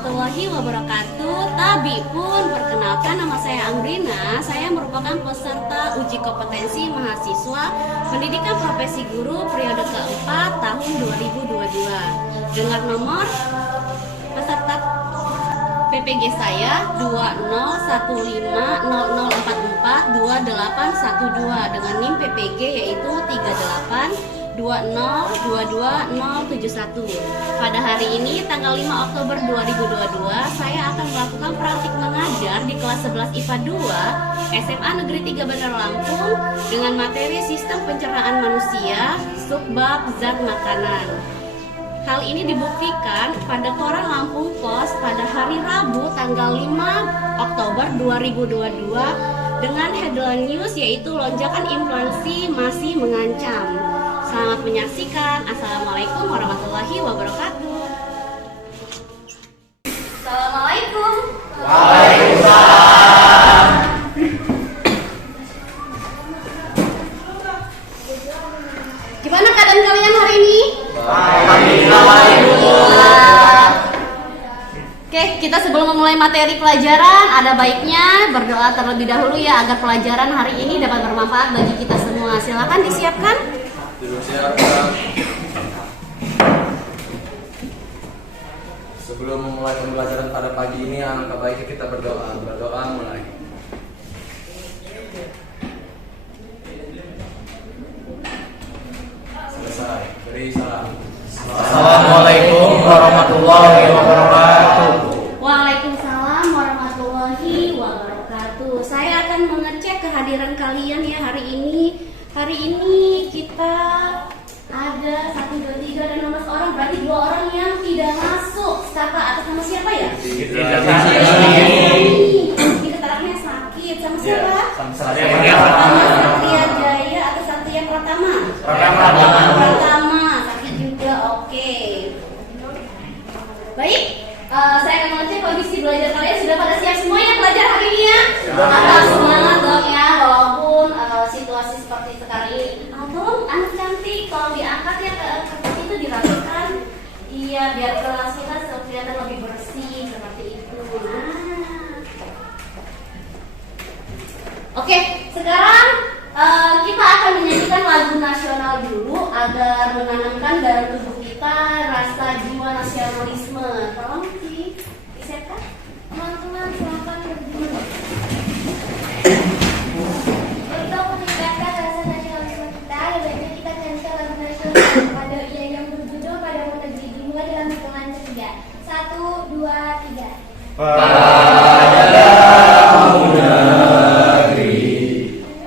warahmatullahi wabarakatuh. Tabi pun, perkenalkan nama saya Amrina. Saya merupakan peserta uji kompetensi mahasiswa pendidikan profesi guru periode keempat tahun 2022 dengan nomor peserta PPG saya 201500442812 dengan NIM PPG yaitu 382022071. Pada hari ini tanggal 5 Oktober 2022 saya akan melakukan praktik mengajar di kelas 11 IPA 2 SMA Negeri 3 Bandar Lampung dengan materi sistem pencernaan manusia subbab zat makanan. Hal ini dibuktikan pada koran Lampung Pos pada hari Rabu tanggal 5 Oktober 2022 dengan headline news yaitu lonjakan inflasi masih mengancam. Selamat menyaksikan. Assalamualaikum warahmatullahi wabarakatuh. Assalamualaikum. Waalaikumsalam. Gimana keadaan kalian hari ini? Oke, kita sebelum memulai materi pelajaran, ada baiknya berdoa terlebih dahulu ya agar pelajaran hari ini dapat bermanfaat bagi kita semua. Silakan disiapkan. Sebelum memulai pembelajaran pada pagi ini, alangkah baiknya kita berdoa. Berdoa mulai. Selesai. Beri salam. Assalamualaikum warahmatullahi wabarakatuh. Waalaikumsalam warahmatullahi wabarakatuh. Saya akan mengecek kehadiran kalian ya hari ini. Hari ini kita ada 1, 2, 3 dan 16 orang. Berarti 2 orang yang tidak masuk. Kakak atas nama siapa ya? Tidak Ini keterangannya sakit. Sama siapa? Sama Satria Jaya atau Satria Pratama? Pratama. Sakit juga. Oke. Baik. Saya akan mengecek kondisi belajar kalian. Sudah pada siap semua ya belajar hari ini ya? Atas semangat dong ya. Walaupun situasi seperti sekarang ini. Tolong anak cantik, tolong diangkat ya kertas itu dirapikan. Iya, biar kelasnya kelihatan lebih bersih seperti itu. Nah. Oke, sekarang kita akan menyanyikan lagu nasional dulu agar menanamkan dalam tubuh kita rasa jiwa nasionalisme. Tolong disiapkan. Teman-teman silakan berdiri. Untuk meningkatkan rasa nasionalisme kita, lebih kita nyanyikan lagu nasional pada yang berjudul Padamu Negeri dimulai dalam hitungan ketiga. 1, 2, 3. Padamu negeri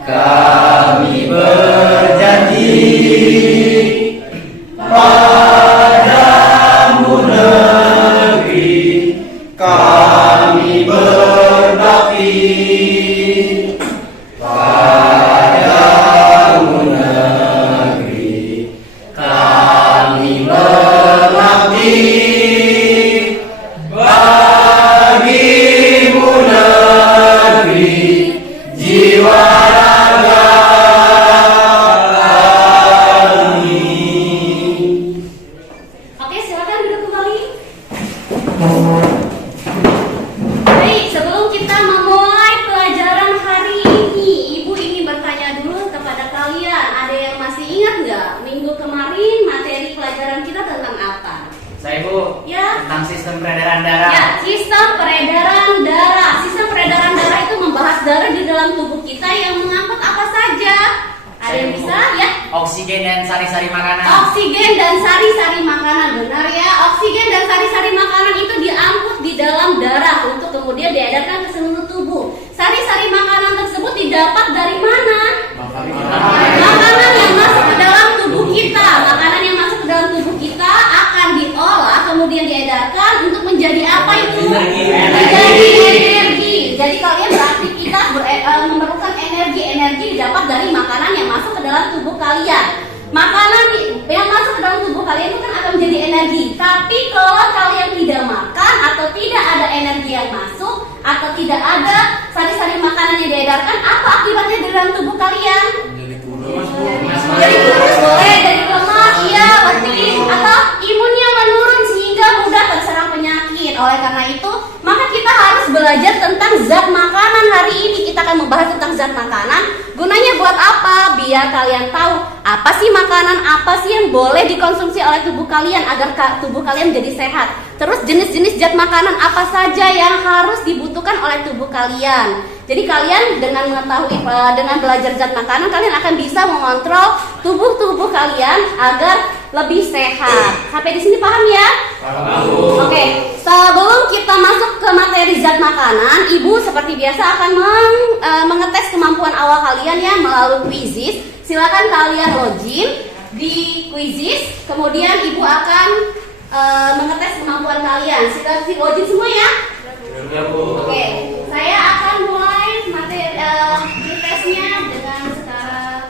kami berjanji, padamu negeri kami berbakti, padamu negeri kami berbakti, bagimu negeri jiwa raga kami. Oke, silakan duduk kembali. Baik, sebelum kita memulai pelajaran hari ini, Ibu ingin bertanya dulu kepada kalian. Ada yang masih ingat nggak minggu kemarin materi pelajaran kita tentang apa? Saya Bu, Ya. tentang sistem peredaran darah. Ya, sistem peredaran darah. Sistem peredaran darah itu membahas darah di dalam tubuh kita yang mengangkut apa saja. Ada yang bisa ya? Oksigen dan sari-sari makanan. Oksigen dan sari-sari makanan, benar ya? Oksigen dan sari-sari makanan itu diangkut di dalam darah untuk kemudian diedarkan ke seluruh tubuh. Sari-sari makanan tersebut didapat dari mana? Makanan yang masuk ke dalam tubuh kita. Makanan yang masuk ke dalam tubuh kita akan diolah kemudian diedarkan untuk menjadi apa itu? Menjadi energi. Jadi kalian beraktivitas memerlukan energi didapat dari makanan yang masuk ke dalam tubuh kalian. Makanan yang masuk ke dalam tubuh kalian itu kan akan menjadi energi. Tapi kalau kalian tidak makan atau tidak ada energi yang masuk atau tidak ada sari-sari makanan yang diedarkan, apa akibatnya di dalam tubuh kalian? Jadi kurus. Jadi kurus boleh, jadi lemah, iya pasti. Atau imunnya menurun sehingga mudah terserang penyakit. Oleh karena belajar tentang zat makanan. Hari ini kita akan membahas tentang zat makanan. Gunanya buat apa? Biar kalian tahu apa sih makanan, apa sih yang boleh dikonsumsi oleh tubuh kalian agar tubuh kalian jadi sehat. Terus jenis-jenis zat makanan apa saja yang harus dibutuhkan oleh tubuh kalian. Jadi kalian dengan mengetahui, dengan belajar zat makanan, kalian akan bisa mengontrol tubuh kalian agar lebih sehat. Sampai di sini paham ya? Paham. Oke, sebelum kita masuk ke materi zat makanan, Ibu seperti biasa akan mengetes kemampuan awal kalian ya melalui quizzes. Silakan kalian login di quizzes, kemudian Ibu akan mengetes kemampuan kalian. Silakan login semua ya. Oke, saya akan mulai materi tesnya dengan sekarang.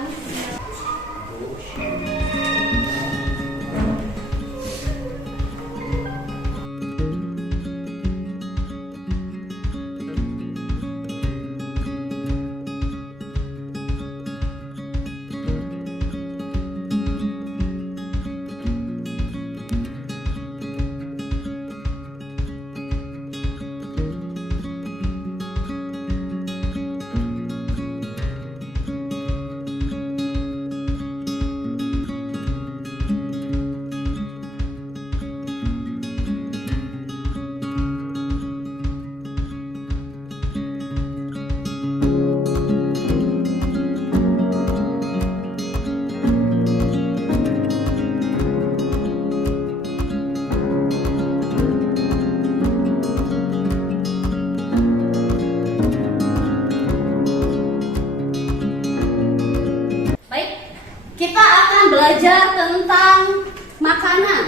Kita akan belajar tentang makanan.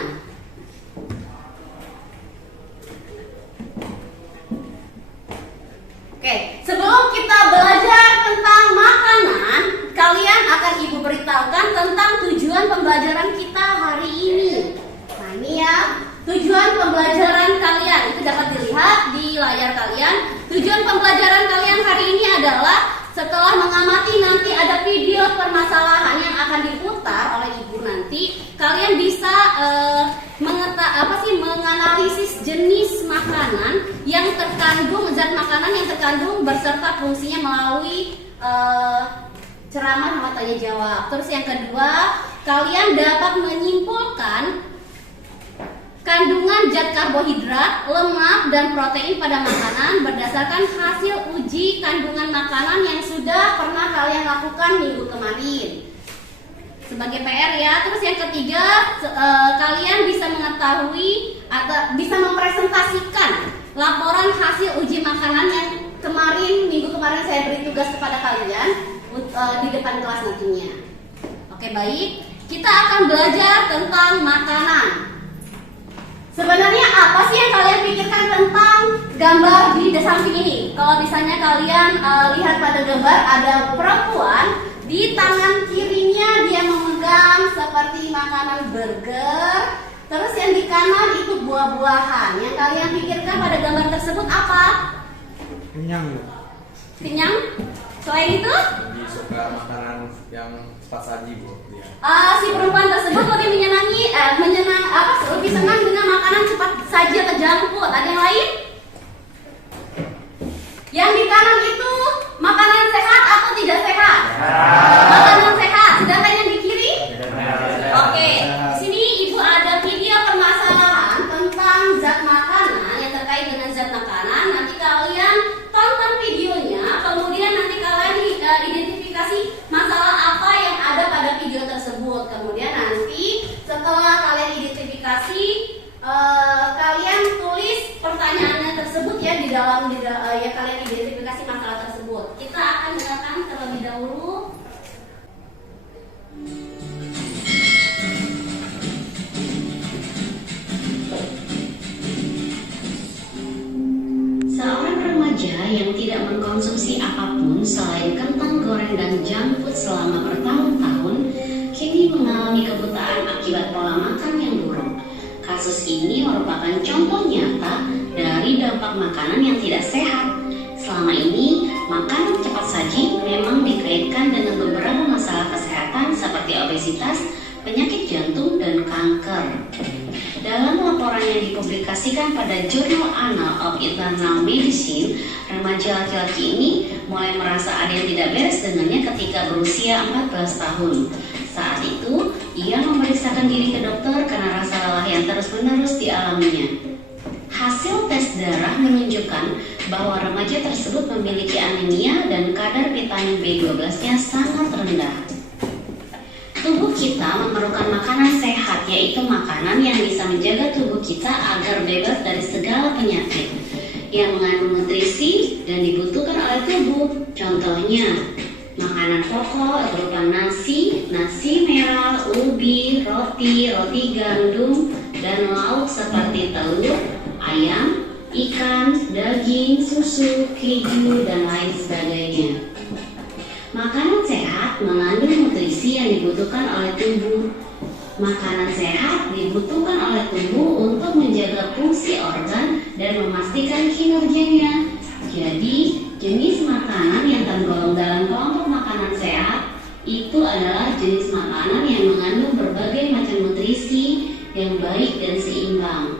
Oke, sebelum kita belajar tentang makanan, kalian akan Ibu beritahukan tentang tujuan pembelajaran kita hari ini. Nah, ini ya, tujuan pembelajaran kalian. Itu dapat dilihat di layar kalian. Tujuan pembelajaran kalian hari ini adalah setelah mengamati nanti ada video permasalahan yang akan diputar oleh Ibu nanti, kalian bisa menganalisis jenis makanan yang terkandung, zat makanan yang terkandung beserta fungsinya melalui ceramah sama tanya jawab. Terus yang kedua, kalian dapat menyimpulkan kandungan zat karbohidrat, lemak, dan protein pada makanan berdasarkan hasil uji kandungan makanan yang sudah pernah kalian lakukan minggu kemarin. Sebagai PR ya. Terus yang ketiga, kalian bisa mengetahui atau bisa mempresentasikan laporan hasil uji makanan yang minggu kemarin saya beri tugas kepada kalian di depan kelas nantinya. Oke, baik. Kita akan belajar tentang makanan. Sebenarnya apa sih yang kalian pikirkan tentang gambar di samping ini? Kalau misalnya kalian lihat pada gambar, ada perempuan di tangan kirinya dia memegang seperti makanan burger. Terus yang di kanan itu buah-buahan. Yang kalian pikirkan pada gambar tersebut apa? Kenyang. Kenyang? Selain itu? Lebih suka makanan yang cepat saji, Bu. Ya. Si perempuan tersebut lebih lebih senang dengan makanan cepat saji atau junk food. Ada yang lain? Yang di kanan itu makanan sehat atau tidak sehat? Makanan sehat. Sedangkan yang di kiri? Oke. Di sini Ibu ada video permasalahan tentang zat makanan yang terkait dengan zat makanan. Nanti kalian tonton videonya, kemudian nanti kalian identifikasi masalah apa yang ada pada video tersebut. Kemudian nanti setelah kalian identifikasi, kalian tulis pertanyaannya tersebut ya di dalam ya kalian identifikasi masalah tersebut. Kita akan dengarkan terlebih dahulu. Seorang remaja yang tidak mengkonsumsi apapun selain kentang goreng dan junk food selama bertahun-tahun, kini mengalami kebutaan akibat pola makan yang buruk. Kasus ini merupakan contoh nyata dari dampak makanan yang tidak sehat. Selama ini, makanan cepat saji memang dikaitkan dengan beberapa masalah kesehatan seperti obesitas, penyakit jantung, dan kanker. Dalam laporan yang dipublikasikan pada Journal Annal of Internal Medicine, remaja laki-laki ini mulai merasa ada yang tidak beres dengannya ketika berusia 14 tahun. Saat itu, ia memeriksakan diri ke dokter karena rasa lelah yang terus-menerus dialaminya. Hasil tes darah menunjukkan bahwa remaja tersebut memiliki anemia dan kadar vitamin B12-nya sangat rendah. Tubuh kita memerlukan makanan sehat, yaitu makanan yang bisa menjaga tubuh kita agar bebas dari segala penyakit yang mengandung nutrisi dan dibutuhkan oleh tubuh. Contohnya, makanan pokok berupa nasi merah, ubi, roti gandum, dan lauk seperti telur, ayam, ikan, daging, susu, keju, dan lain sebagainya. Makanan sehat mengandung nutrisi yang dibutuhkan oleh tubuh. Makanan sehat dibutuhkan oleh tubuh untuk menjaga fungsi organ dan memastikan kinerjanya. Jadi, jenis makanan yang tergolong dalam kelompok makanan sehat itu adalah jenis makanan yang mengandung berbagai macam nutrisi yang baik dan seimbang.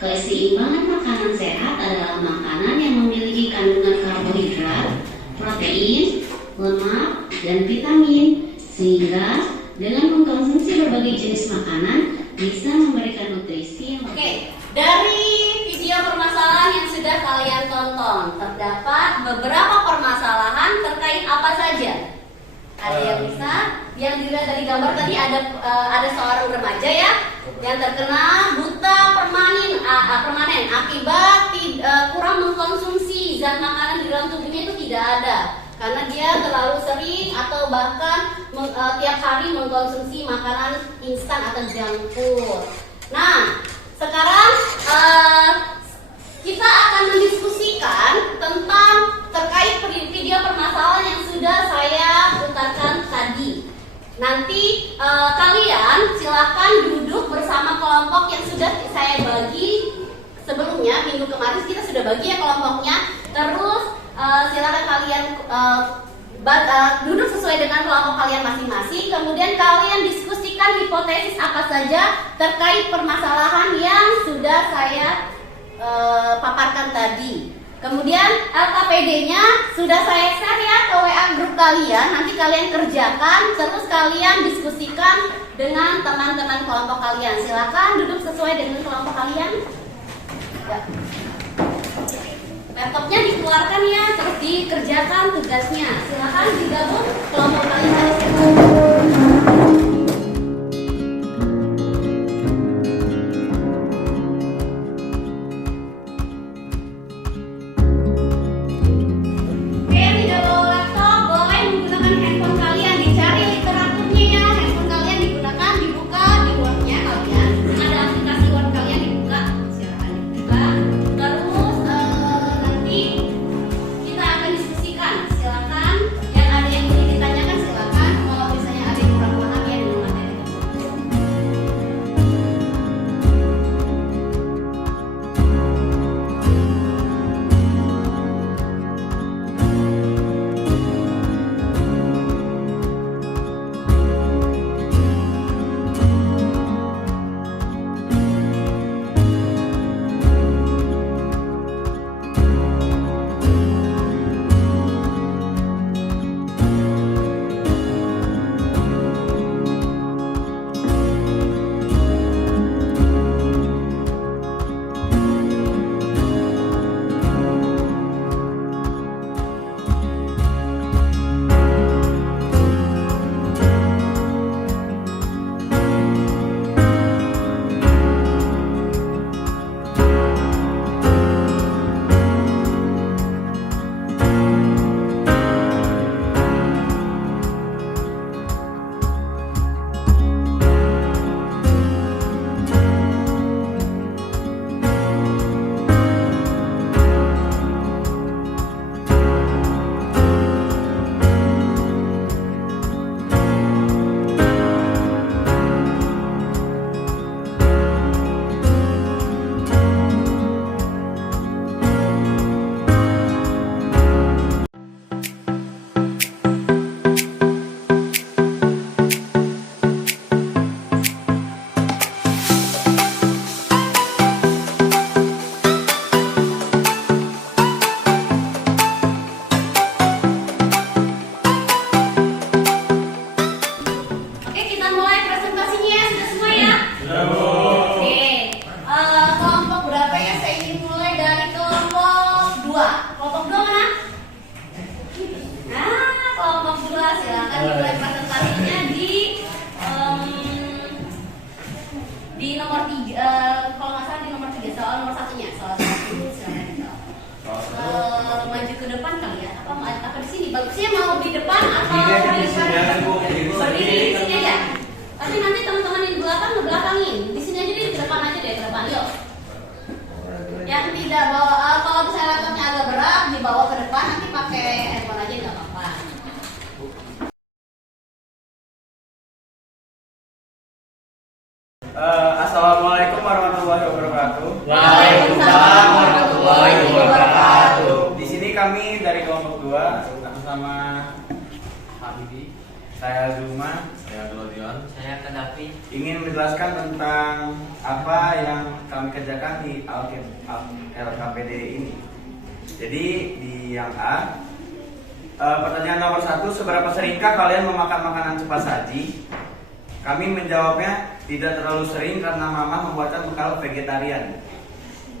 Keseimbangan makanan sehat adalah makanan yang memiliki kandungan karbohidrat, protein, lemak, dan vitamin, sehingga dengan mengkonsumsi berbagai jenis makanan bisa memberikan nutrisi yang Oke, dari video permasalahan yang sudah kalian tonton, terdapat beberapa permasalahan terkait apa saja? Ada yang bisa, yang dilihat dari gambar tadi ada seorang remaja ya, yang terkena buta permanen akibat kurang mengkonsumsi zat makanan di dalam tubuhnya itu tidak ada. Karena dia terlalu sering atau bahkan tiap hari mengkonsumsi makanan instan atau junk food. Nah, sekarang kita akan mendiskusikan tentang terkait video permasalahan yang sudah saya putarkan tadi. Nanti kalian silahkan duduk bersama kelompok yang sudah saya bagi sebelumnya. Minggu kemarin kita sudah bagi ya kelompoknya. Terus silakan kalian duduk sesuai dengan kelompok kalian masing-masing. Kemudian kalian diskusikan hipotesis apa saja terkait permasalahan yang sudah saya paparkan tadi. Kemudian LKPD-nya sudah saya share ya ke WA grup kalian. Nanti kalian kerjakan, terus kalian diskusikan dengan teman-teman kelompok kalian. Silakan duduk sesuai dengan kelompok kalian. Ya. Laptopnya dikeluarkan ya, terus dikerjakan tugasnya. Silakan digabung kelompok kalian. Oke, tidak bawa laptop, boleh menggunakan handphone kalian. Dicari literaturnya ya, handphone kalian digunakan, dibuka di Word-nya kalian. Ada aplikasi Word kalian dibuka, silakan dibuka. Terus nanti kita akan diskusikan. Silakan yang ada yang ingin ditanyakan silakan. Bagusnya mau di depan atau di belakang? Berdiri di sini aja. Tapi nanti teman-teman yang di belakang ngebelakangin. Di sini aja deh, di depan aja deh, ke depan. Yuk. Yang tidak bawa, kalau misalnya laptopnya agak berat, dibawa ke depan. Nanti pakai handphone aja nggak apa-apa. Assalamualaikum warahmatullahi wabarakatuh. Waalaikumsalam warahmatullahi wabarakatuh. Di sini kami dari kelompok 2 atas nama Habibi, saya Zuma Saya Glodion. saya Kadafi. ingin menjelaskan tentang apa yang kami kerjakan di LKPD ini. Jadi di yang A, pertanyaan nomor 1, seberapa seringkah kalian memakan makanan cepat saji? Kami menjawabnya tidak terlalu sering karena mama membuatkan bekal vegetarian.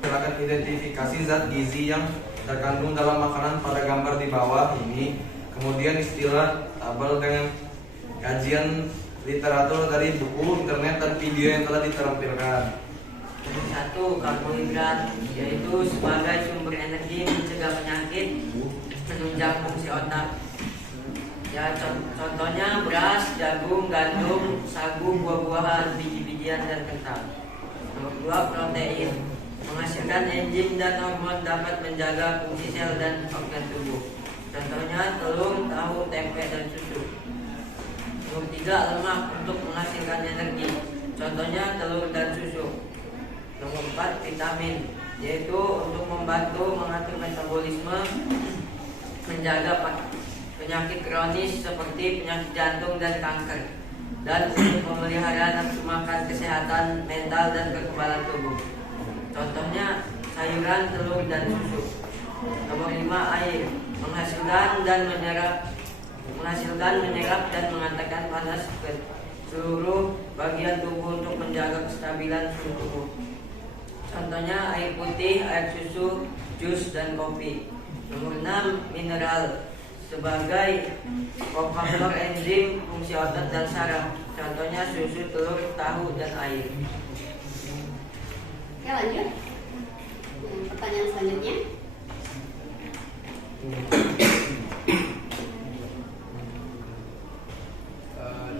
Silakan identifikasi zat gizi yang terkandung dalam makanan pada gambar di bawah ini. Kemudian istilah tabel dengan kajian literatur dari buku, internet, dan video yang telah ditampilkan. Nomor 1, karbohidrat, yaitu sebagai sumber energi mencegah penyakit, menunjang fungsi otak. Ya, contohnya beras, jagung, gandum, sagu, buah-buahan, biji-bijian, dan kentang. Nomor 2, protein, menghasilkan enzim dan hormon, dapat menjaga fungsi sel dan organ tubuh. Contohnya telur, tahu, tempe, dan susu. Nomor 3, lemak, untuk menghasilkan energi. Contohnya telur dan susu. Nomor 4, vitamin, yaitu untuk membantu mengatur metabolisme, menjaga penyakit kronis seperti penyakit jantung dan kanker, dan untuk memelihara nafsu makan, kesehatan mental, dan kekebalan tubuh. Contohnya sayuran, telur, dan susu. Nomor 5, air, menghasilkan menyerap dan mengantarkan panas ke seluruh bagian tubuh untuk menjaga kestabilan suhu tubuh. Contohnya air putih, air susu, jus, dan kopi. Nomor 6, mineral, sebagai kofaktor enzim, fungsi otot dan saraf. Contohnya susu, telur, tahu, dan air. Oke, lanjut. Pertanyaan selanjutnya.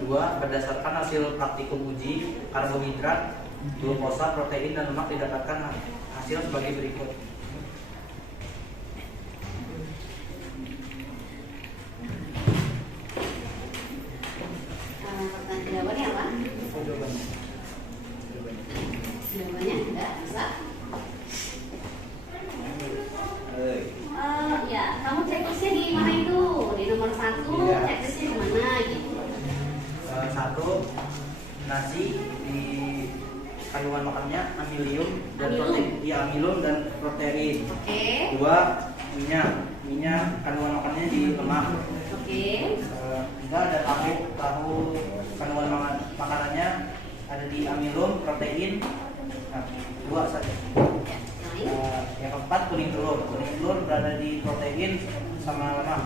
Dua, berdasarkan hasil praktikum uji, karbohidrat, glukosa, protein, dan lemak didapatkan hasil sebagai berikut. Jawabannya apa? Jawabannya enggak bisa. Ya, kamu checklistnya di mana itu? Di nomor 1, checklistnya di mana gitu? 1, nasi, di kandungan makannya amilium dan Amilum? protein, iya amilum dan protein. Oke. 2, minyak kandungan makannya di lemak. Oke. 3, ada tahu kandungan makanannya ada di amilum, protein. Nah, 2 saja. Ya, lain. Yang keempat, kuning telur berada di protein sama lemak.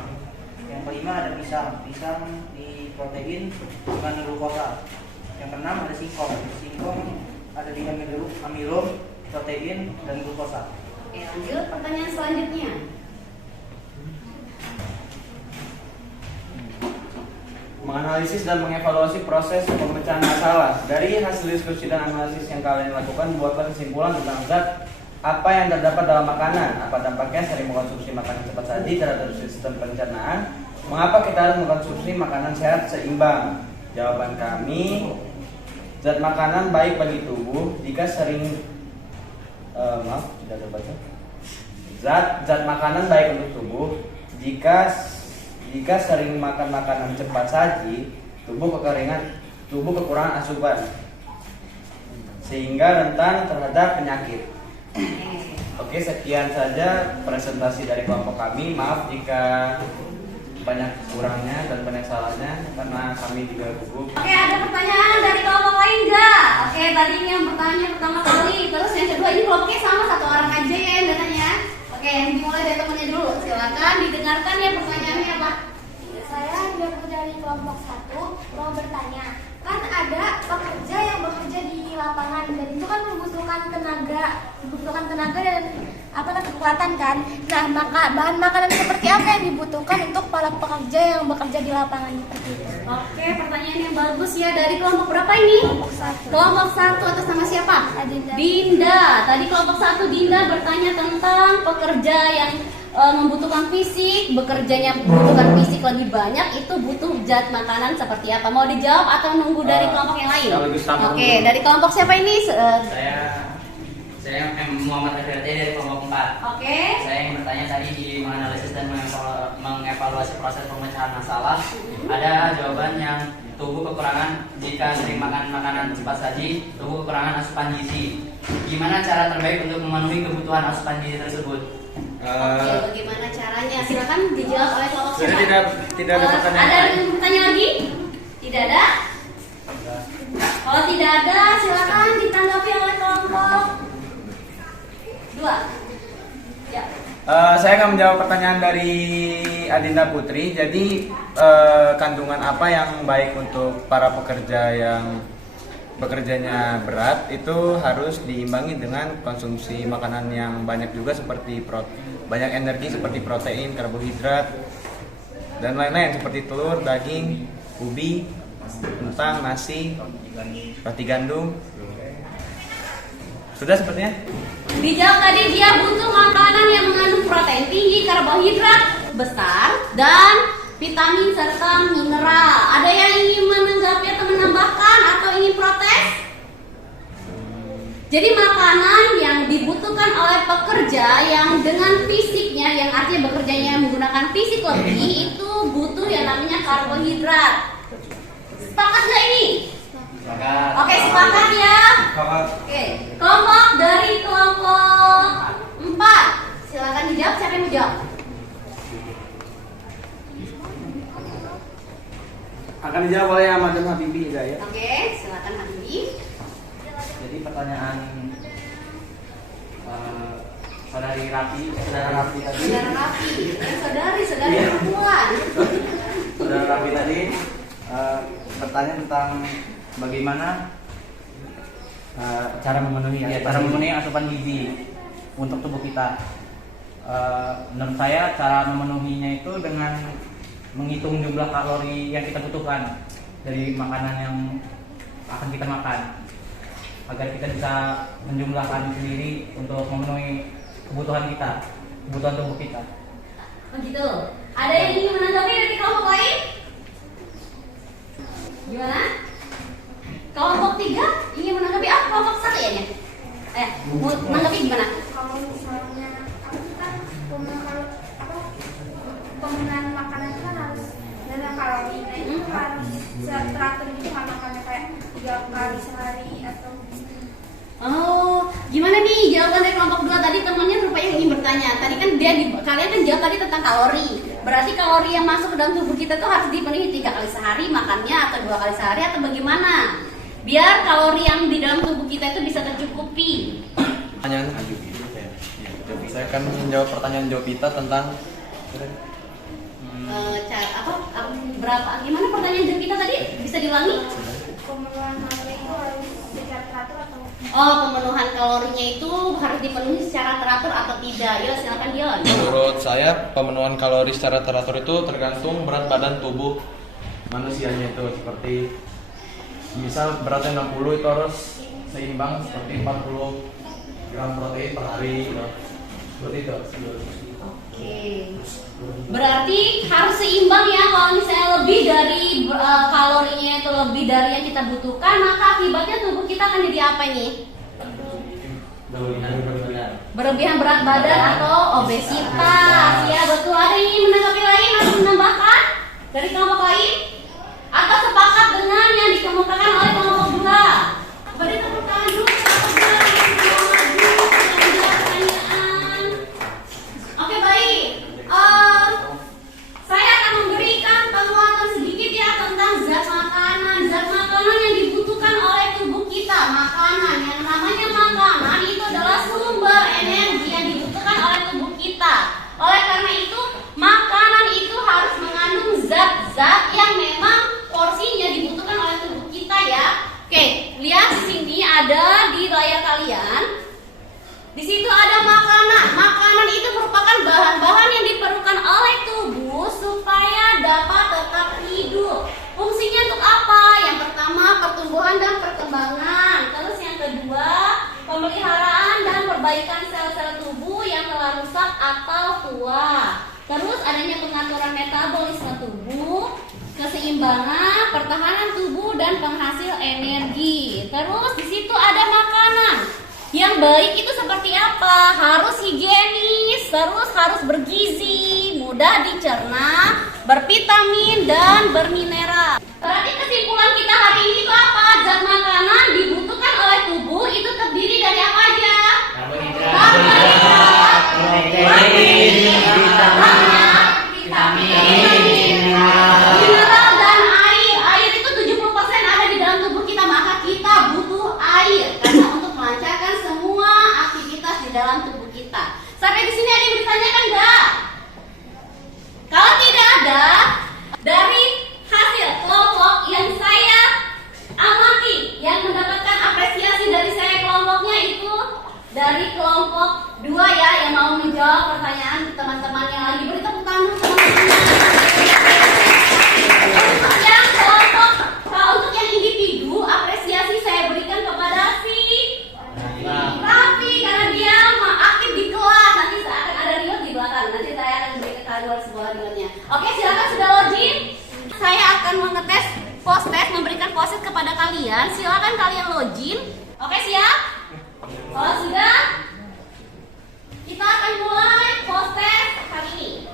Yang kelima ada pisang di protein dengan glukosa. Yang keenam ada singkong ada di amilum, protein, dan glukosa. Oke, lanjut pertanyaan selanjutnya. menganalisis dan mengevaluasi proses pemecahan masalah. Dari hasil diskusi dan analisis yang kalian lakukan, buatlah kesimpulan tentang zat apa yang terdapat dalam makanan, apa dampaknya sering mengkonsumsi makanan cepat saji terhadap sistem pencernaan, mengapa kita harus mengkonsumsi makanan sehat seimbang. Jawaban kami, zat makanan baik bagi tubuh jika sering tidak terbaca. Zat makanan baik untuk tubuh jika sering makan makanan cepat saji, tubuh kekurangan asupan sehingga rentan terhadap penyakit. Oke, sekian saja presentasi dari kelompok kami. Maaf jika banyak kurangnya dan banyak salahnya karena kami juga gugup. Oke, ada pertanyaan dari kelompok lain nggak? Oke, tadi ini yang bertanya pertama kali, terus yang kedua ini kelompoknya sama, satu orang aja ya yang datanya. Oke, dimulai dari temennya dulu. Silakan didengarkan ya pertanyaannya apa? Saya Diego dari kelompok 1 mau bertanya, kan ada pekerja yang bekerja di lapangan dan itu kan membutuhkan tenaga dan kekuatan kan. Nah, maka bahan makanan seperti apa yang dibutuhkan untuk para pekerja yang bekerja di lapangan seperti itu? Oke, pertanyaan yang bagus ya. Dari kelompok berapa ini? Kelompok 1. Kelompok 1 atas nama siapa? Adinda. Dinda. Tadi kelompok 1 Dinda bertanya tentang pekerja yang membutuhkan fisik, bekerjanya membutuhkan fisik lebih banyak, itu butuh zat makanan seperti apa? Mau dijawab atau nunggu dari kelompok yang lain? Oke, dari kelompok siapa ini? Saya Muhammad FRT dari kelompok 4. Oke. Saya ingin bertanya tadi di menganalisis dan mengevaluasi proses pemecahan masalah. Ada jawaban yang tubuh kekurangan jika sering makan makanan cepat saji, tubuh kekurangan asupan gizi. Gimana cara terbaik untuk memenuhi kebutuhan asupan gizi tersebut? Oke, bagaimana caranya? Silakan dijawab oleh kelompok Sudah siapa? tidak ada pertanyaan. Ada yang bertanya lagi? Tidak ada? Kalau tidak ada, silakan ditanggapi oleh kelompok 2. Ya. Saya akan menjawab pertanyaan dari Adinda Putri. Jadi kandungan apa yang baik untuk para pekerja yang bekerjanya berat itu harus diimbangi dengan konsumsi makanan yang banyak juga seperti banyak energi seperti protein, karbohidrat dan lain-lain seperti telur, daging, ubi, kentang, nasi, roti gandum. Sudah sepertinya? Dijawab tadi dia butuh makanan yang mengandung protein tinggi, karbohidrat besar, dan vitamin serta mineral. Ada yang ingin menanggapi atau menambahkan atau ingin protes? Jadi makanan yang dibutuhkan oleh pekerja yang dengan fisiknya, yang artinya bekerjanya menggunakan fisik lebih, itu butuh yang namanya karbohidrat. Sepakat nggak ini? Sepakat. Oke, sepakat ya. Oke, kelompok dari kelompok 4. Silakan dijawab, siapa yang mau jawab? Akan dijawab oleh Ahmad dan Habibie Hidayat. Oke, silakan Habibie. Jadi pertanyaan saudara Rafi tadi. Saudara Rafi, saudari perempuan. Saudara Rafi tadi bertanya tentang bagaimana cara memenuhi asupan gizi untuk tubuh kita. Menurut saya cara memenuhinya itu dengan menghitung jumlah kalori yang kita butuhkan dari makanan yang akan kita makan, agar kita bisa menjumlahkan sendiri untuk memenuhi kebutuhan tubuh kita. Begitu. Ada yang ingin menanggapi dari kelompok lain? Gimana? Kelompok 3 ingin menanggapi apa? Kelompok 1 ya? Mau menanggapi gimana? Kalau misalnya penggunaan makanan kan harus dengan kalori, nah itu harus teratur gitu, nggak makannya kayak 3 kali sehari atau Oh, gimana nih jawaban dari kelompok 2 tadi? Temannya rupanya ingin bertanya. Tadi kan kalian kan jawab tadi tentang kalori. Berarti kalori yang masuk ke dalam tubuh kita tuh harus dipenuhi 3 kali sehari makannya, atau 2 kali sehari, atau bagaimana? Biar kalori yang di dalam tubuh kita itu bisa tercukupi. Pertanyaan saya akan menjawab pertanyaan Jovita tentang Gimana pertanyaan kita tadi? Bisa diulangi? pemenuhan kalori itu harus secara teratur atau Pemenuhan kalorinya itu harus dipenuhi secara teratur atau tidak? Ya, silakan Dion. Menurut saya pemenuhan kalori secara teratur itu tergantung berat badan tubuh manusianya itu. Seperti misal beratnya 60 itu harus seimbang seperti 40 gram protein per hari gitu. Seperti itu. Oke. Berarti harus seimbang ya. Kalau misalnya lebih dari kalorinya itu lebih dari yang kita butuhkan, maka akibatnya tubuh kita akan jadi apa nih? Berlebihan berat badan atau obesitas. Ya betul. Ada yang ingin menanggapi lain atau menambahkan dari kelompok lain? Atau sepakat dengan yang dikemukakan oleh kelompok 2? Beri tepuk tangan dulu. Oke, baik. Saya akan memberikan penguatan sedikit ya tentang zat makanan. Zat makanan yang dibutuhkan oleh tubuh kita. Makanan, yang namanya makanan itu adalah sumber energi yang dibutuhkan oleh tubuh kita. Oleh karena itu, makanan itu harus mengandung zat-zat yang memang porsinya dibutuhkan oleh tubuh kita ya. Oke, lihat di sini ada di layar kalian. Di situ ada makanan. Makanan itu merupakan bahan-bahan yang diperlukan oleh tubuh supaya dapat tetap hidup. Fungsinya untuk apa? Yang pertama, pertumbuhan dan perkembangan. Terus yang kedua, pemeliharaan dan perbaikan sel-sel tubuh yang telah rusak atau tua. Terus adanya pengaturan metabolisme tubuh, keseimbangan, pertahanan tubuh dan penghasil energi. Terus di situ ada makanan. Yang baik itu seperti apa? Harus higienis, terus harus bergizi, mudah dicerna, bervitamin dan bermineral. Berarti kesimpulan kita hari ini itu apa? Zat makanan dibutuhkan oleh tubuh itu terdiri dari apa aja? Karbohidrat, protein, mineral dan air. Air itu 70% ada di dalam tubuh kita, maka kita butuh air karena untuk melancarkan semua aktivitas di dalam tubuh kita. Sampai di sini ada yang ditanyakan enggak? Kalau tidak ada, dari hasil kelompok yang saya amati, yang mendapatkan apresiasi dari saya kelompoknya itu dari kelompok 2 ya, yang mau menjawab pertanyaan teman-teman yang lagi beri tepuk tangan teman-teman. Untuk yang kelompok, untuk yang individu, apresiasi saya berikan kepada si Raffi karena dia aktif di kelas. Nanti akan ada reward di belakang. Nanti saya akan berikan kalian sebuah rewardnya. Oke, silakan sudah login. Saya akan mengetes post-test, memberikan post-test kepada kalian. Silakan kalian login. Oke, siap? Kalau sudah, kita akan mulai post-test hari ini.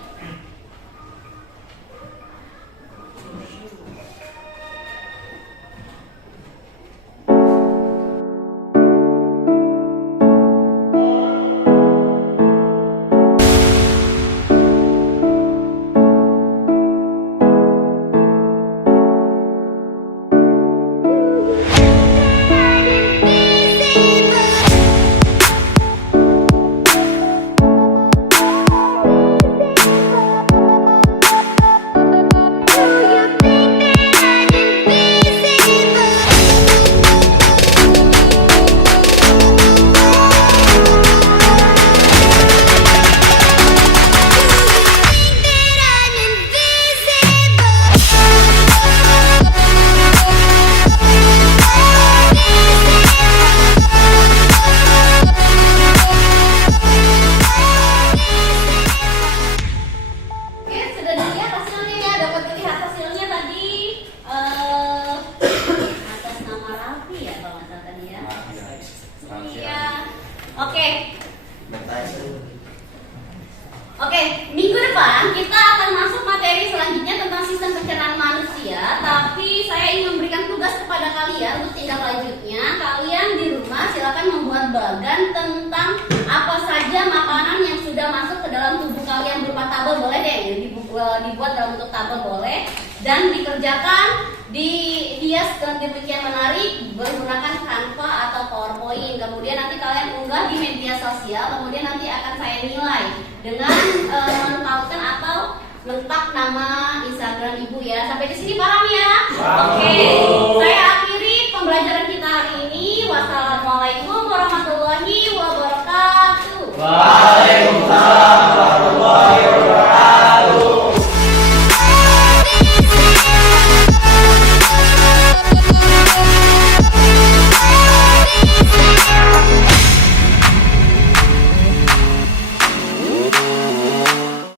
Oke, minggu depan kita akan masuk materi selanjutnya tentang sistem pencernaan manusia. Tapi saya ingin memberikan tugas kepada kalian untuk tindak lanjutnya. Kalian di rumah silakan membuat bagan tentang apa saja makanan yang sudah masuk ke dalam tubuh kalian berupa tabel, boleh deh dibuat dalam bentuk tabel boleh, dan dikerjakan dihias demikian menarik menggunakan Canva atau PowerPoint. Kemudian nanti kalian unggah di media sosial. Kemudian nanti akan saya nilai dengan menetapkan atau mentak nama Instagram ibu ya. Sampai di sini paham ya? Oke. Saya akhiri pembelajaran kita hari ini. Wassalamualaikum warahmatullahi wabarakatuh. Waalaikumsalam warahmatullahi wabarakatuh.